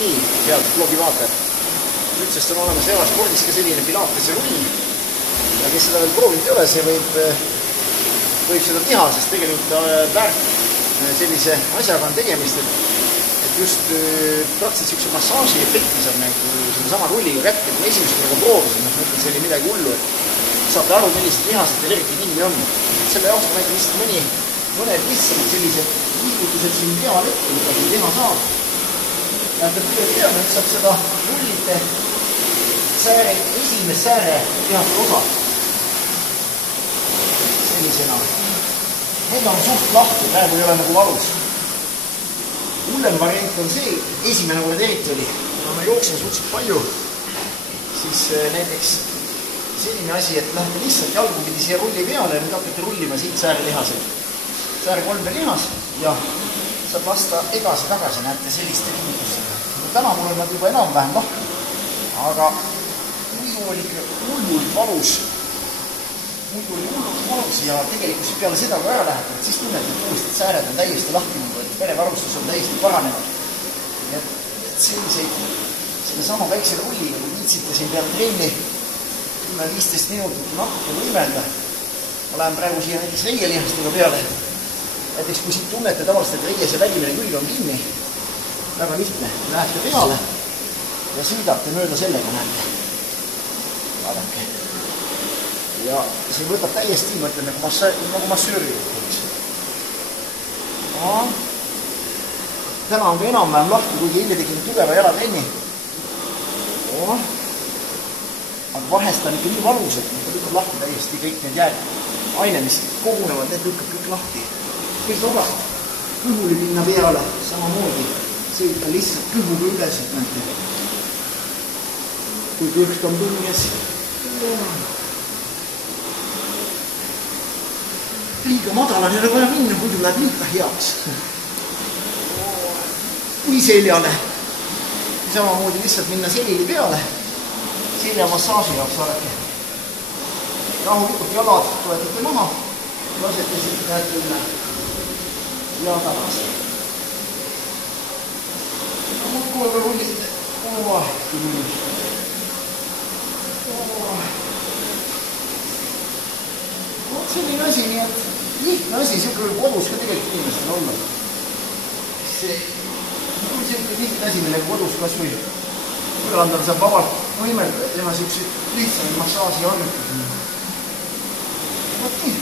nii, head blogi vaatajad. Nüüdsest on olemas Eurospordis ka selline Pilatese rull. Ja kes seda veel proovinud ei ole, see võib seda teha, sest tegelikult väärt sellise asjaga on tegemist, et just praktiliselt siukse massaaži efekti saab nagu selle sama rulliga kätte. Kui esimest korraga proovisin, mõtlen, see oli midagi hullu, et saate aru, millised lihased teil eriti kinni on. Selle jaoks ma näitan lihtsalt mõned lihtsamad sellised liigutused siin peal ette, mida siin teha saab. Näete, kui teame, et saab seda rullite sääre, esimest sääre lihaste osa. Sellisena. Need on suht lahti, praegu ei ole nagu valus. Hullem variant on see, esimene kord eriti oli, kuna ma jooksin suhteliselt palju, siis näiteks selline asi, et lähte lihtsalt jalgupidi siia rulli peale ja nüüd hakkate rullima siit säärelihaseid. Sääre kolme lihas ja saab lasta edasi-tagasi, näete selliste liigutustega. Täna mul on nad juba enam-vähem lahti, aga muidu oli ikka hullult valus. Ja tegelikult peale seda, kui ära läheb, et siis tunnete, et uuesti sääred on täiesti lahti, et verevarustus on täiesti paranenud. Et selliseid, selle sama väikse rulliga, kui viitsite siin peale trenni 10-15 minutit natuke võimelda. Ma lähen praegu siia näiteks reielihastega peale. Näiteks kui siit tunnete tavaliselt, et reies ja välimine külg on kinni, väga lihtne, lähete peale ja sõidate mööda sellega, näete. Vaadake. Ja see võtab täiesti, ma ütlen, nagu massööri juhtuks. Täna on ka enam-vähem lahti, kuigi eile tegin tugeva jalatrenni. Aga vahest on ikka nii valus, et lükkab lahti täiesti kõik need aine, mis kogunevad, need lükkab kõik lahti. Kõik oga kõhuli pinna peale, samamoodi. See ikka lihtsalt kõhuga üles, et näete. Kui kõht on pinges. Liiga madalal ei ole vaja minna, muidu läheb liiga heaks. Kui seljale. Samamoodi lihtsalt minna selili peale. Seljamassaaži jaoks vaadake. Rahulikult jalad toetate maha. Lasete siit näete üle. Ja tagasi. Muudkuuga rullite. Küll. Selline asi, nii et lihtne asi, siuke kodus ka tegelikult inimestel olla. See lihtne asi, millega kodus kas või üleandal saab vabalt võimelda ja teha siukseid lihtsamaid massaaži harjutusi. Vot nii.